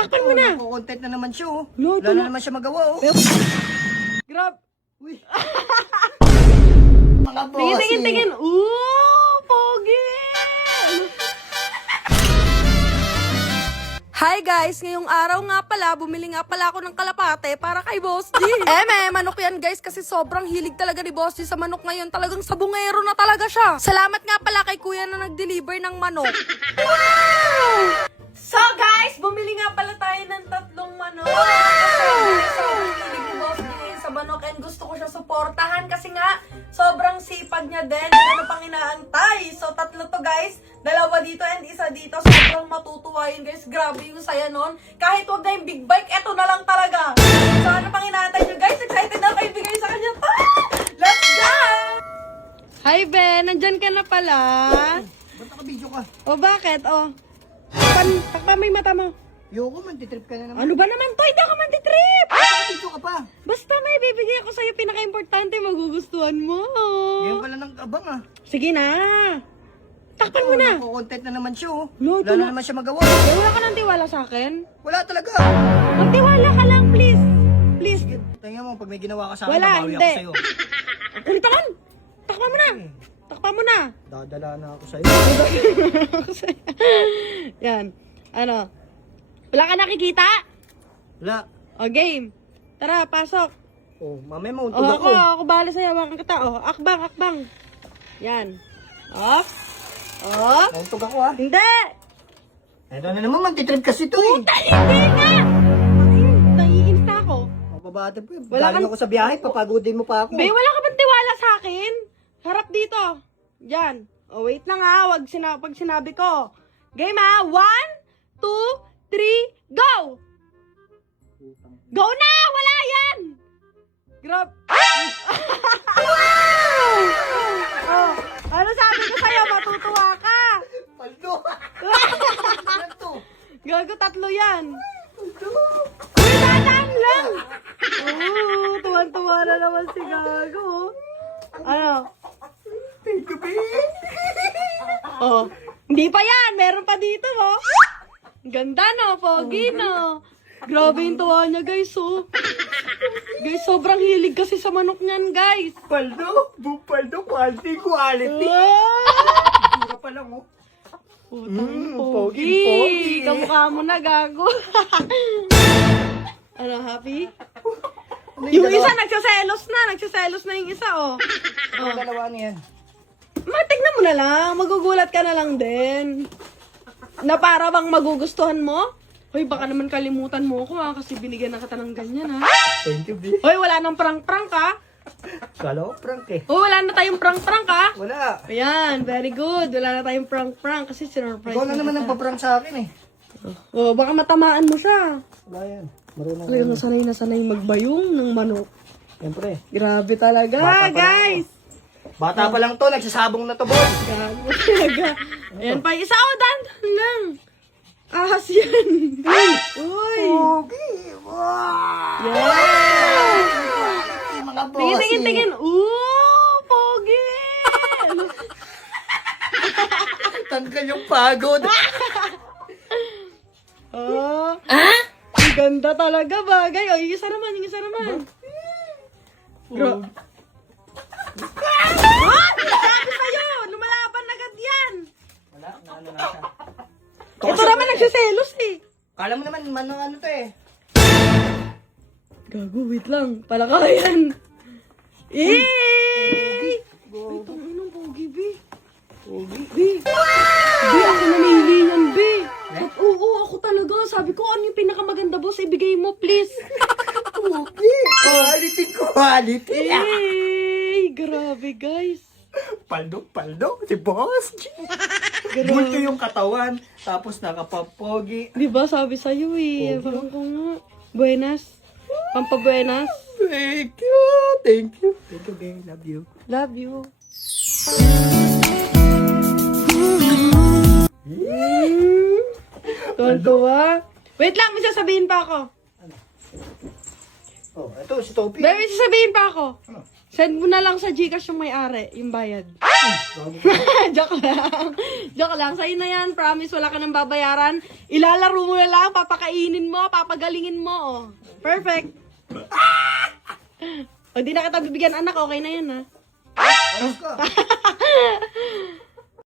Takpan mo na. Content na naman siya, oh. No, Wala na naman siya magawa, oh. Grab. Uy. Mga bossy. Tingin. Pogi! Hi guys! Ngayong araw nga pala, bumili nga pala ako ng kalapate para kay Boss D. Manok yan guys kasi sobrang hilig talaga ni Boss D sa manok ngayon. Talagang sabungero na talaga siya. Salamat nga pala kay kuya na nag-deliver ng manok. Wow! So guys, bumili nga pala tayo ng 3 manok. Sobrang hilig ni Boss D sa manok and gusto ko siya suportahan kasi nga sobrang sipag niya din. Ano pang inaantay? So 3 to guys. 2 dito and 1 dito. Sobrang matutuwa yun guys. Grabe yung saya nun. Kahit wag na yung big bike, eto na lang talaga. So ano pang inaantay nyo guys? Excited na kayo ibigay sa kanya. Let's go! Hi Ben, nandyan ka na pala. Ba't naka-video ka? O bakit? O. Takpan mo yung mata mo. Yoko, mantitrip ka na naman. Ano ba naman to? Hindi ako mantitrip! Naka-video ka pa. Basta may bibigay ako sa'yo pinaka-importante, magugustuhan mo. Ngayon pala ng abang, ah. Sige na. Takpan mo na. Content na naman siya, oh. No, Wala na naman siya magawa. Wala ka ng tiwala sa akin? Wala talaga. Magtiwala ka lang, please. Please. Sige, tingnan mo, pag may ginawa ka sa akin, Wala, babawi hindi. ako sa'yo. Kulit ako. Takpan mo na. Takpan mo na. Dadala na ako sa'yo. Yan. Ano? Wala ka nakikita? Wala. O, game. Tara, pasok. Oh, mamaya O, mauntog ako. ako bahala sa'yo. Hawakan kita. O, akbang. Yan. O. O. Mauntog ako, ah. Hindi. Ito na naman, mantitrip kasi ito, eh. Hindi nga. Naiinis na ako. Mapabate po, eh. Wala Galing kang- ako sa biyahe, papagodin mo pa ako. Be, wala ka bang tiwala sa akin? Harap dito. Diyan. O, wait lang ha. Pag sinabi ko. Game ha. 1, 2, 3, go! Go na! Wala yan! Grab. Oh, ano sabi ko sa'yo? Matutuwa ka. Paldo! Paldo! Gago, 3 yan. Uy, dadaan lang. Tuwan-tuwa na naman si Gago. Ano? Thank you, babe! Oh, hindi pa yan. Meron pa dito, oh. Ganda, no? Pogi, no? Grabe yung tuwa niya, guys, oh. Guys, sobrang hilig kasi sa manok niyan, guys. Paldo! Paldo, quality! Wow! Pura pa lang, oh. Putang pogi, pogi. pogi. Kamukha mo na, Gago. Ano, happy? Ano Yung dalawa? isa, nagsaselos na yung isa, oh. Ano dalawa niyan? Tignan mo na lang. Magugulat ka na lang din. Na para bang magugustuhan mo? Hoy, baka naman kalimutan mo ako ha, kasi binigyan na kita ng ganyan ha. Thank you, babe. Hoy, wala nang prank-prank ha. Kala ko prank, eh. Hoy, wala na tayong prank-prank ha. Wala. Ayan, very good. Wala na tayong prank-prank kasi sinurprise Ikaw na naman ang paprank sa akin, eh. Oh, baka matamaan mo siya. Wala yan. Marunong. Talagang nasanay magbayong ng manok. Siyempre. Grabe talaga, Bata pa lang guys. Bata pa lang to, nagsasabong na to, boss. Gago talaga. Ayan pa, isa o, dandan lang. Ahas yan. Uy. Okay. Wow. Yeah. Mga bossy. Tingin. Pogi. Tanggal yung pagod. Oh. Ang ganda talaga, bagay. O, yung isa naman. Bro. Sabi sa'yo, lumalaban agad yan. Wala, ano na siya. Ito naman nagsiselos eh. Kala mo naman, ano to, eh. Gago, wait lang. Palakayan. Eh! Ay, tanginong pogi, B. Pogi. B, ako namili yan, B. Oo, ako talaga. Sabi ko, ano yung pinakamaganda, boss? Ibigay mo, please. Pogi. Quality. Eh, grabe, guys. Paldo. Si boss. Multo yung katawan. Tapos nakapapogi. Di ba, sabi sa'yo eh. Parang ko nga. Buenas. Pampabuenas. Thank you. Thank you, babe. Love you. Love you. Tuwan-tuwa. Wait lang, may sasabihin pa ako. Oh, ito si Topi. Baby, sasabihin pa ako. Ano? Send mo na lang sa Gcash yung may-ari, yung bayad. Joke lang. Joke lang. Sa'yo na yan. Promise, wala ka nang babayaran. Ilalaro mo na lang, papakainin mo, papagalingin mo. Oh. Perfect. O, di na kita bibigyan anak, okay na yan ha. Ayos ka.